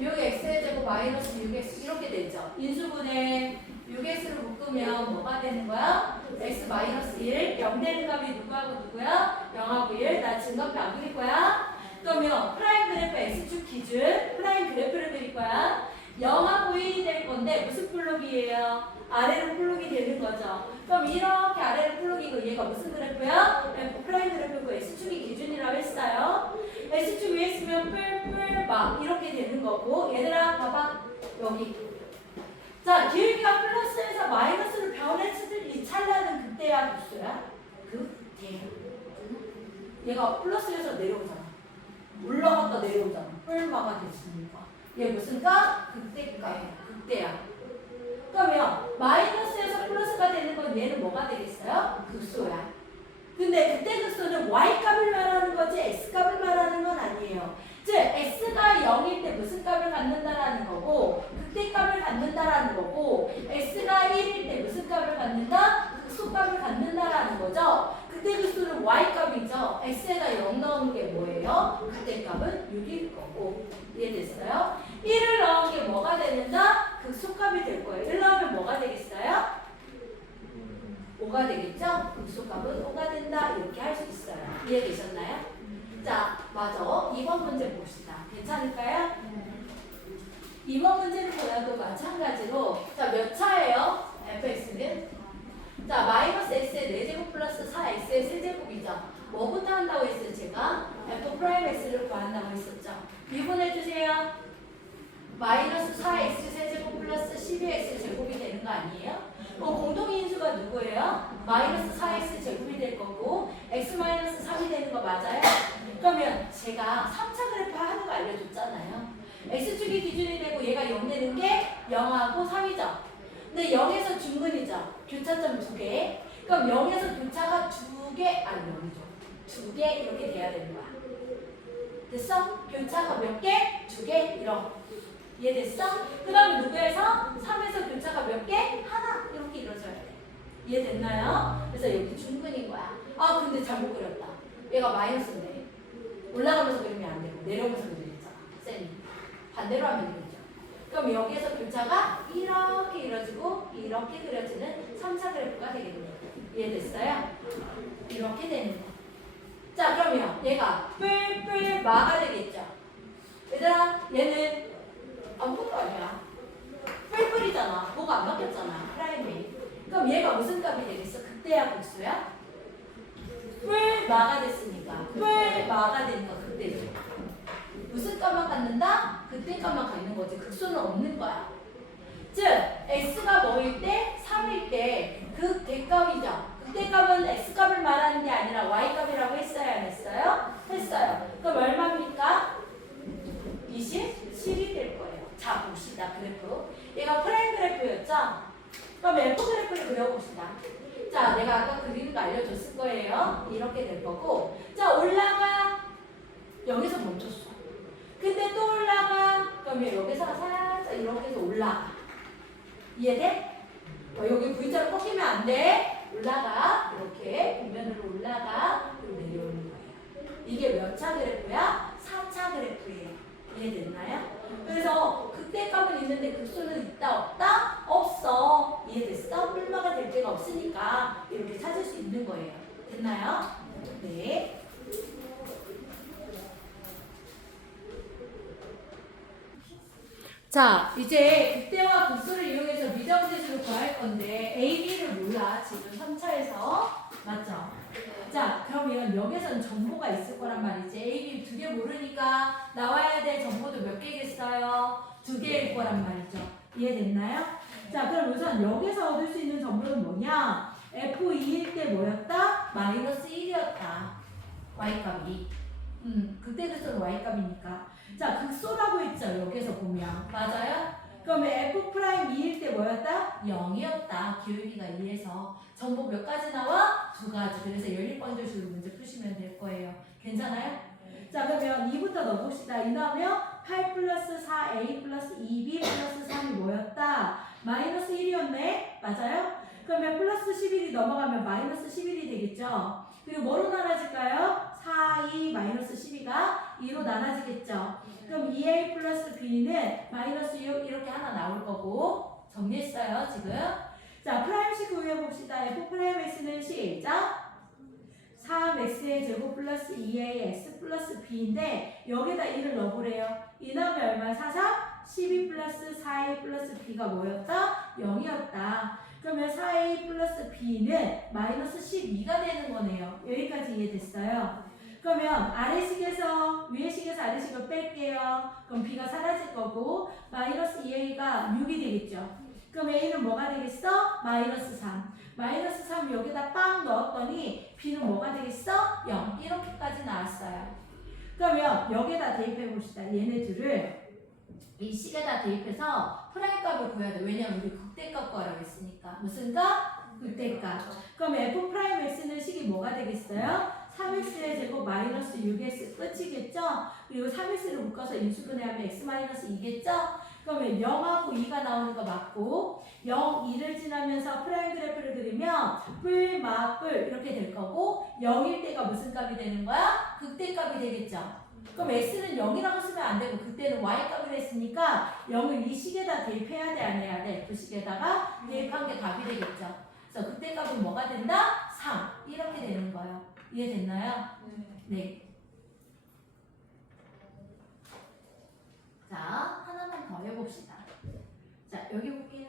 6x의 제곱 마이너스 6x 이렇게 되죠. 인수분해 6x를 묶으면 뭐가 되는 거야? x 마이너스 1, 0 되는 값이 누구하고 누구야? 0하고 1. 나 증거표 안 그릴 거야. 그러면 프라임 그래프 x축 기준 프라임 그래프를 그릴 거야. 0하고 1이 될 건데 무슨 플록이에요? 아래로 플록이 되는 거죠. 그럼 이렇게 아래로 플록이고 얘가 무슨 그래프야? f 프라임 그래프고 x축이 기준이라고 했어요. x축 위에 있으면 뿔뿔 막 이렇게 되는 거고 얘들아 봐봐 여기. 자, 기울기가 플러스에서 마이너스로 변했을 이 찰나는 그때야 무수야? 그때야. 얘가 플러스에서 내려오잖아. 올라갔다 내려오잖아. 뿔마가 됐으니까. 얘 무슨 가? 그때가야. 그때야. 그러면 마이너스에서 플러스가 되는 건 얘는 뭐가 되겠어요? 극소야. 근데 그때 극소는 y값을 말하는 거지 x값을 말하는 건 아니에요. 즉 x가 0일 때 무슨 값을 갖는다라는 거고 극대값을 갖는다라는 거고 x가 1일 때 무슨 값을 갖는다? 극소값을 갖는다라는 거죠. 그때 극소는 y값이죠. x에다 0 넣은 게 뭐예요? 극대값은 6일 거고. 이해됐어요? 1을 넣은 게 뭐가 되는다? 극소값이 될 거예요. 1 넣으면 뭐가 되겠어요? 5가 되겠죠? 극소값은 5가 된다. 이렇게 할 수 있어요. 이해되셨나요? 자, 맞아. 2번 문제 봅시다. 괜찮을까요? 2번 문제를 보여도 마찬가지로 자, 몇 차예요? fx는? 자, 마이너스 x의 4제곱 플러스 4x의 세제곱이죠. 뭐부터 한다고 했어요? 제가 f 프라임 x를 구한다고 했었죠. 미분해주세요. 마이너스 4x 세제곱 플러스 12x 제곱이 되는 거 아니에요? 공동인수가 누구예요? 마이너스 4x 제곱이 될 거고 x 마이너스 3이 되는 거 맞아요? 그러면 제가 3차 그래프 하는 거 알려줬잖아요. x축이 기준이 되고 얘가 0 되는 게 0하고 3이죠. 근데 0에서 중근이죠. 교차점 2개. 그럼 0에서 교차가 2개, 아니 0이죠. 2개 이렇게 돼야 되는 거야. 됐어? 교차가 몇 개? 2개? 이렇게. 이해됐어? 그 다음에 누구에서? 3에서 교차가 몇 개? 하나. 이렇게 이루어져야 돼. 이해됐나요? 그래서 여기 중근인 거야. 아, 근데 잘못 그렸다. 얘가 마이너스인데. 올라가면서 그리면 안 되고, 내려오면서 그리잖아. 쌤이. 반대로 하면 되겠죠. 그럼 여기에서 교차가 이렇게 이루어지고, 이렇게 그려지는 3차 그래프가 되겠네요. 이해됐어요? 이렇게 되는 거. 자, 그러면 얘가 뿔뿔 마가 되겠죠. 얘들아, 얘는 아무것도 아니야. 뿔뿔이잖아. 뭐가 안 바뀌었잖아. 프라임이. 그럼 얘가 무슨 값이 되겠어? 그때야 복수야? 뿔마가 됐으니까. 뿔마가 되니까 그때죠. 무슨 값만 갖는다? 그때 값만 갖는 거지. 극소는 없는 거야. 즉 x가 뭐일 때? 3일 때 극대값이죠. 극대값은 x값을 말하는 게 아니라 y값이라고 했어요? 안 했어요? 했어요. 그럼 얼마입니까? 27이 될 거예요. 자 봅시다. 그래프. 얘가 프라임 그래프였죠? 그럼 F 그래프를 그려봅시다. 자 내가 아까 그리는 거 알려줬을 거예요. 이렇게 될 거고 자 올라가 여기서 멈췄어. 근데 또 올라가 그러면 여기서 살짝 이렇게 해서 올라가. 이해돼? 여기 V자로 꺾이면 안 돼. 올라가. 이렇게 뒷면으로 올라가. 그리고 내려오는 거예요. 이게 몇 차 그래프야? 4차 그래프예요. 이해됐나요? 그래서 극대값은 있는데 극소는 있다 없다? 없어. 이해됐어? 뿔마가 될 데가 없으니까 이렇게 찾을 수 있는 거예요. 됐나요? 네. 자, 이제 극대와 극소를 이용해서 미정지수를 구할 건데 A, B를 몰라. 지금 3차에서. 맞죠? 자, 그러면 여기서는 정보가 있을 거란 말이지. A, B 두 개 모르니까 나와야 될 정보도 몇 개겠어요? 2개일 거란 말이죠. 이해됐나요? 자, 그럼 우선 여기서 얻을 수 있는 정보는 뭐냐? F2일 때 뭐였다? 마이너스 1이었다. Y값이. 그때 극소는 Y값이니까. 자, 극소라고 했죠. 여기서 보면. 맞아요? 그러면 F'2일 때 뭐였다? 0이었다. 기울기가 2에서. 정보 몇 가지 나와? 2가지. 그래서 연립번정식으로 문제 푸시면 될 거예요. 괜찮아요? 자, 그러면 2부터 넣어봅시다. 2 넣으면 8 플러스 4A 플러스 2B 플러스 3이 뭐였다? 마이너스 1이었네? 맞아요? 그러면 플러스 11이 넘어가면 마이너스 11이 되겠죠? 그리고 뭐로 나눠질까요? 4, 2, 마이너스 12가 2로 나눠지겠죠? 그럼 2A 플러스 B는 마이너스 6 이렇게 하나 나올 거고 정리했어요 지금. 자 프라임식 구해봅시다. F 프라임 X는 시작 3X의 제곱 플러스 2AX 플러스 B인데 여기다 1을 넣어보래요. 2 넣으면 얼마? 4, 4? 12 플러스 4A 플러스 B가 뭐였다? 0이었다. 그러면 4A 플러스 B는 마이너스 12가 되는 거네요. 여기까지 이해됐어요? 그러면 아래식에서 위에식에서 아래식을 뺄게요. 그럼 B가 사라질 거고 마이너스 2A가 6이 되겠죠. 그럼 A는 뭐가 되겠어? 마이너스 3. 마이너스 3 여기다 빵 넣었더니 B는 뭐가 되겠어? 0. 이렇게까지 나왔어요. 그러면 여기다 대입해 봅시다. 얘네들을 이 식에다 대입해서 프라임 값을 구해야 돼. 왜냐면 우리 극대값 구하라고 했으니까. 무슨 값? 극대값. 그럼 F 프라임 X는 식이 뭐가 되겠어요? 3x의 제곱 마이너스 6x 끝이겠죠? 그리고 3x를 묶어서 인수분해하면 x-2겠죠? 그러면 0하고 2가 나오는 거 맞고 0, 2를 지나면서 프라임 그래프를 그리면 뿔, 마, 뿔 이렇게 될 거고 0일 때가 무슨 값이 되는 거야? 극대값이 되겠죠? 그럼 x는 0이라고 쓰면 안 되고 그때는 y값을 했으니까 0을 이 식에다 대입해야 돼 안 해야 돼? 그 식에다가 대입한 게 답이 되겠죠? 그래서 극대값은 뭐가 된다? 3 이렇게 되는 거예요. 이해됐나요? 네. 자, 하나만 더 해봅시다. 자, 여기 볼게요.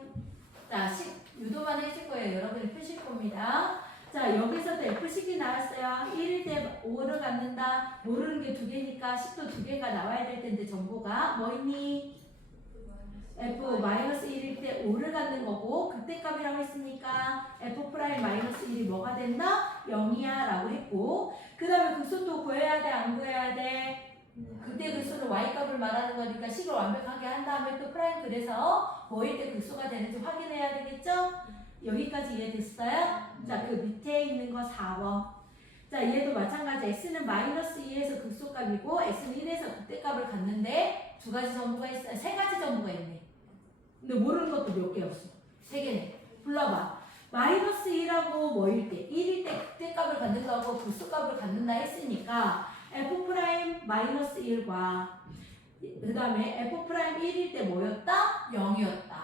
자, 유도만 해줄 거예요. 여러분이 푸실 겁니다. 자, 여기서도 F식이 나왔어요. 1일 때 5를 갖는다. 모르는 게 2개니까 10도 2개가 나와야 될 텐데 정보가 뭐 있니? F-1일 때 5를 갖는 거고 극대값이라고 했으니까 F'-1이 뭐가 된다? 0이야 라고 했고 그 다음에 극소도 구해야 돼? 안 구해야 돼? 그때 극소는 Y값을 말하는 거니까 식을 완벽하게 한 다음에 또 프라임 그래서 뭐일 때 극소가 되는지 확인해야 되겠죠? 여기까지 이해됐어요? 자, 그 밑에 있는 거 4번. 자, 얘도 마찬가지. X는 마이너스 2에서 극소값이고 X는 1에서 극대값을 갖는데 2가지 정보가 있어요. 3가지 정보가 있네. 근데 모르는 것도 몇 개 없어. 3개네. 불러봐. 마이너스 1하고 뭐일 때? 1일 때 극대값을 갖는다고 극소값을 갖는다 했으니까 F' 마이너스 1과 그 다음에 F'1일 때 뭐였다? 0이었다.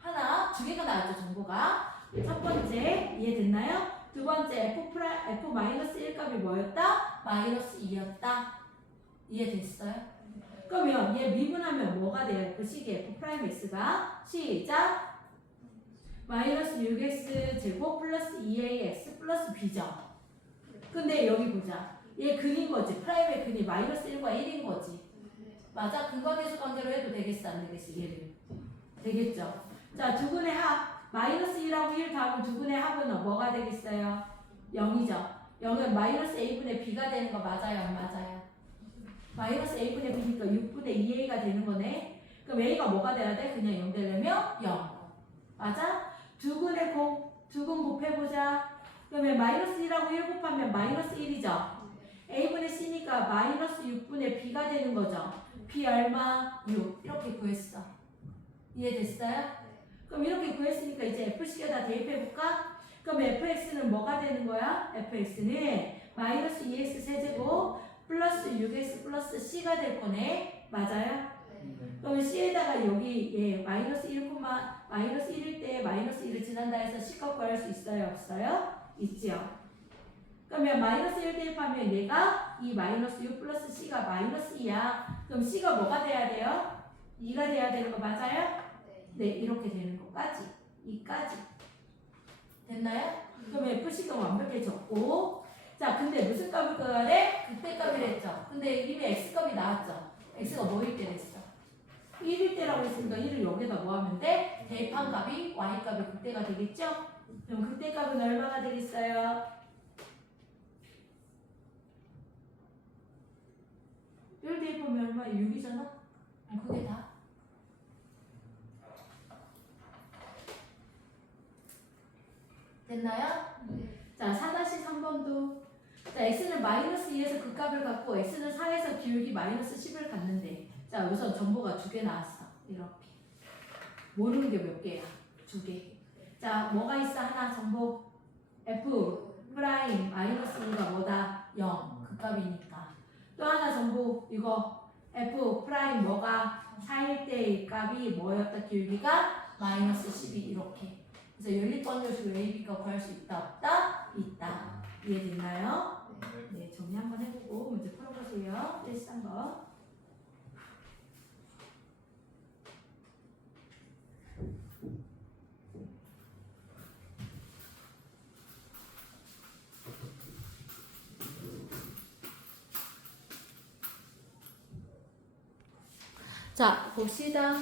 하나, 2개가 나왔죠, 정보가. 첫 번째, 이해됐나요? 두 번째, F'-1 값이 뭐였다? 마이너스 2였다. 이해됐어요? 그러면 얘 미분하면 뭐가 돼요? 그 식의 F'X가 시작 마이너스 6x 제곱 플러스 2ax 플러스 b죠. 근데 여기 보자. 얘 근인 거지. 프라임의 근이 마이너스 1과 1인 거지. 맞아? 근과계수 관계로 해도 되겠어? 안 되겠어? 얘를. 되겠죠? 자, 두근의 합. 마이너스 1하고 1 더하면 두근의 합은 뭐가 되겠어요? 0이죠. 0은 마이너스 a분의 b가 되는 거 맞아요? 안 맞아요? 마이너스 a분의 b니까 6분의 2a가 되는 거네. 그럼 a가 뭐가 돼야 돼? 그냥 0 되려면 0. 맞아? 두근의 두근 곱해보자. 그러면 마이너스 1하고 1 곱하면 마이너스 1이죠. a분의 c니까 마이너스 6분의 b가 되는 거죠. b 얼마? 6. 이렇게 구했어. 이해됐어요? 그럼 이렇게 구했으니까 이제 f식에다 대입해볼까? 그럼 fx는 뭐가 되는 거야? fx는 마이너스 2x 세제곱 플러스 6x 플러스 c가 될 거네. 맞아요? 그럼 c에다가 여기 마이너스 1일 때 마이너스 1을 지난다 해서 c값 구할 수 있어요? 없어요? 있지요. 그러면 마이너스 1 대입하면 얘가 이 마이너스 6 플러스 c가 마이너스 2야. 그럼 c가 뭐가 돼야 돼요? 2가 돼야 되는 거 맞아요? 네, 이렇게 되는 거까지. 2까지. 됐나요? 그럼 f식은 완벽해졌고. 자, 근데 무슨 값을 구해야 돼? 그때 값이랬죠. 근데 이미 x값이 나왔죠. x가 뭐일 때 됐어? 1일 때라고 했으니까 1을 여기다 뭐 하면 돼? 대입한 값이 y값이 그때가 되겠죠? 그럼 그때 값은 얼마가 되겠어요? 1 대입하면 얼마? 6이잖아? 그게 다. 됐나요? 자, 4-3번도. 자, x는 마이너스 2에서 그 값을 갖고 x는 4에서 기울기 마이너스 10을 갖는데. 자, 우선 정보가 2개 나왔어. 이렇게. 모르는 게 몇 개야? 2개. 자, 뭐가 있어? 하나 정보. f 프라임 마이너스 2가 뭐다? 0. 그 값이니까. 또 하나 정보. 이거 f 프라임 뭐가 4일 때의 값이 뭐였다? 기울기가 마이너스 12 이렇게. 그래서 연립방정식으로 a, b가 구할 수 있다? 없다? 있다. 이해됐나요? 네, 정리 한번 해보고 문제 풀어보세요. 일산 거. 자, 봅시다.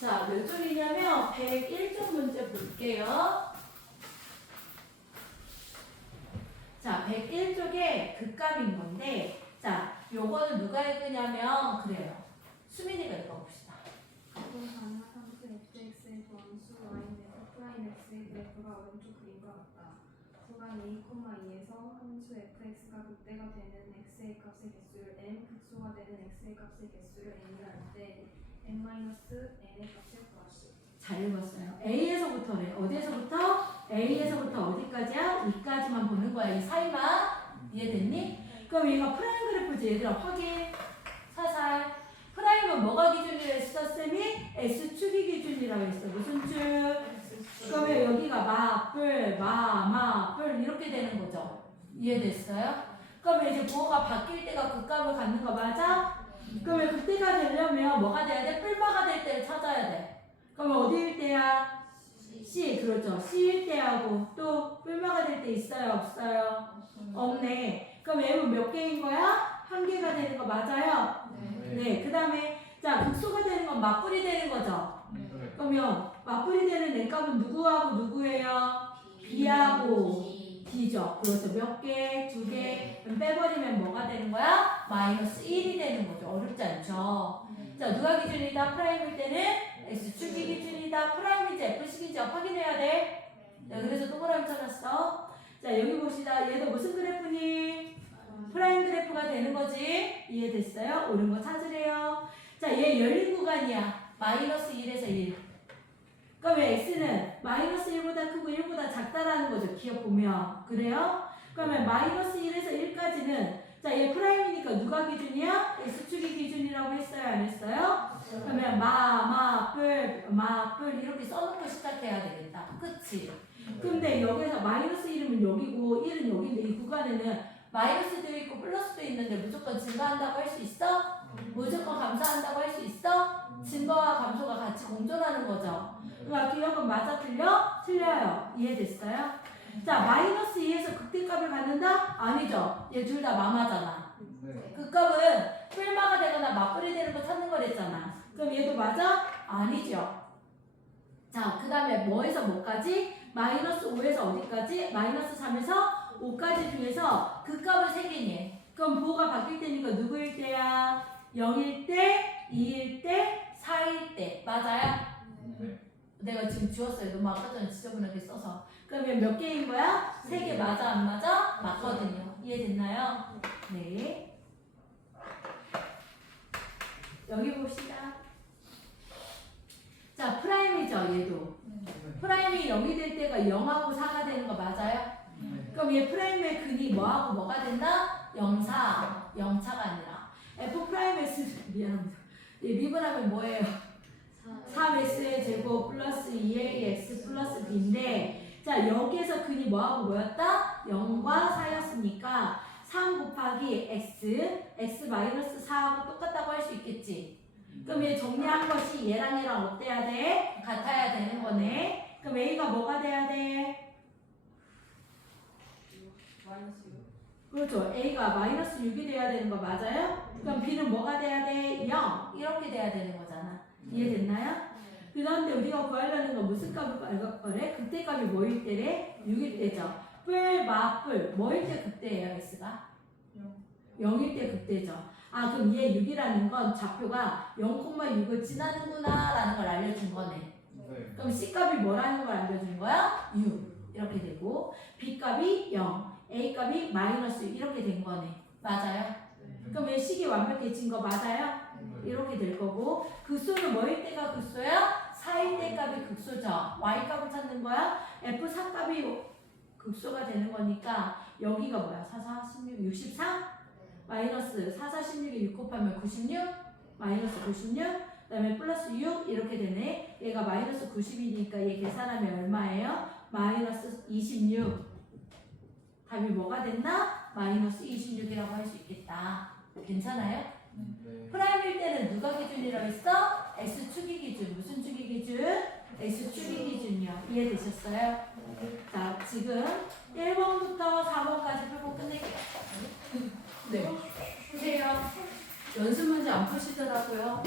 자, 몇 쪽이냐면 101쪽 문제 볼게요. 자, 101쪽에 극값인 건데, 자, 요거는 누가 읽으냐면, 그래요. 수민이가 읽어봅시다. 가능한 함수 fx의 범수 y는 f'x의 그래프가 오른쪽 그림과 같다. 구간 2,2에서 함수 fx가 극대가 되는 x의 값의 개수를 m, 극소가 되는 x의 값의 개수를 n이라 할 때 n-n의 값을 구하시. 잘 읽었어요. A에서부터네. 어디에서부터? A에서부터 어디까지야? 2까지만 보는 거야. 이 사이만. 이해됐니? 그럼 얘가 프라임 그래프지. 얘들아 확인. 사살. 프라임은 뭐가 기준이라 했어? 쌤이? S축이 기준이라고 했어. 무슨 축? 그러면 여기가 마뿔 이렇게 되는 거죠. 이해됐어요? 그러면 이제 부호가 바뀔 때가 그 값을 갖는 거 맞아? 그러면 그때가 되려면 뭐가 돼야 돼? 뿔마가 될 때를 찾아야 돼. 그러면 어디일 때야? C. 그렇죠. C일 때하고 또 뿔마가 될 때 있어요? 없어요? 없네. 그럼 M은 몇 개인 거야? 한 개가 되는 거 맞아요? 네. 그 다음에 자 극소가 되는 건 맞뿔이 되는 거죠. 그러면 맞뿔이 되는 n값은 누구하고 누구예요? B하고 D죠. 그래서 몇 개? 2개. 그럼 빼버리면 뭐가 되는 거야? 마이너스 1이 되는 거죠. 어렵지 않죠? 자, 누가 기준이다? 프라임일 때는 X축이 기준이다. 프라임인지 F식인지 확인해야 돼. 자, 그래서 동그라미 쳐놨어. 자, 여기 봅시다. 얘도 무슨 그래프니? 프라임 그래프가 되는 거지. 이해됐어요? 옳은 거 찾으래요. 자, 얘 열린 구간이야. 마이너스 1에서 1. 그러면 x는 마이너스 1보다 크고 1보다 작다라는 거죠. 기억 보면. 그래요? 그러면 마이너스 1에서 1까지는 자, 얘 프라임이니까 누가 기준이야? x축이 기준이라고 했어요? 안 했어요? 그러면 마뿔 이렇게 써놓고 시작해야 되겠다. 그치? 근데 여기서 마이너스 1이면 여기고 1은 여기인데 이 구간에는 마이너스도 있고 플러스도 있는데 무조건 증가한다고 할 수 있어? 무조건 감소한다고 할 수 있어? 증거와 감소가 같이 공존하는 거죠. 그러니까 기억은 맞아 틀려? 틀려요. 이해됐어요? 자, 마이너스 2에서 극대값을 갖는다? 아니죠. 얘 둘 다 마마잖아. 그 값은 뿔마가 되거나 맞불이 되는 거 찾는 거랬잖아. 그럼 얘도 맞아? 아니죠. 자, 그 다음에 뭐에서 뭐까지? 마이너스 5에서 어디까지? 마이너스 3에서 5까지 중에서 그 값을 3개니. 그럼 부호가 바뀔 때니까 누구일 때야? 0일 때, 2일 때, 4일 때. 맞아요? 네. 내가 지금 지웠어요. 너무 아까 전에 지저분하게 써서. 그러면 몇 개인 거야? 3개 맞아, 안 맞아? 맞거든요. 이해됐나요? 네. 여기 봅시다. 자, 프라임이죠, 얘도. 프라임이 0이 될 때가 0하고 4가 되는 거 맞아요? 그럼 얘 프라임의 근이 뭐하고 뭐가 된다? 0, 4, 0차가 아니라 F 프라임 S 미안합니다. 얘 미분하면 뭐예요? 3S의 제곱 플러스 2AX 플러스 B인데 자 여기에서 근이 뭐하고 뭐였다? 0과 4였으니까 3 곱하기 X 마이너스 4하고 똑같다고 할 수 있겠지. 그럼 얘 정리한 것이 얘랑 얘랑 어때야 돼? 같아야 되는 거네. 그럼 A가 뭐가 돼야 돼? 마이너스 6. 그렇죠. A가 마이너스 6이 돼야 되는 거 맞아요? 그럼 B는 뭐가 돼야 돼? 0 이렇게 돼야 되는 거잖아. 이해됐나요? 그런데 우리가 구하려는 건 무슨 값을 구할 거래? 그때 값이 뭐일 때래? 6일 때죠. 뿔, 마뿔 뭐일 때 그때예요 S가? 0일 때 그때죠. 아 그럼 얘 6이라는 건 좌표가 0,6을 지나는구나 라는 걸 알려준 거네. 그럼 C값이 뭐라는 걸 알려준 거야? 6 이렇게 되고 B값이 0 A값이 마이너스 6 이렇게 된 거네. 맞아요? 그럼 얘 식이 완벽해진 거 맞아요? 이렇게 될 거고 극소는 뭐일 때가 극소야? 4일 때 값이 극소죠. Y값을 찾는 거야? F4 값이 극소가 되는 거니까 여기가 뭐야? 4, 4, 16, 64? 마이너스 4, 4, 16에 6 곱하면 96? 마이너스 96? 그 다음에 플러스 6 이렇게 되네. 얘가 마이너스 90이니까 얘 계산하면 얼마예요? 마이너스 26. 답이 뭐가 됐나? 마이너스 26이라고 할 수 있겠다. 괜찮아요? 프라임일 때는 누가 기준이라고 했어? X축이 기준. 무슨 축이 기준? X축이 기준이요. 이해되셨어요? 자, 지금 1번부터 4번까지 풀고 끝낼게요. 네. 보세요. 연습 문제 안 푸시더라고요.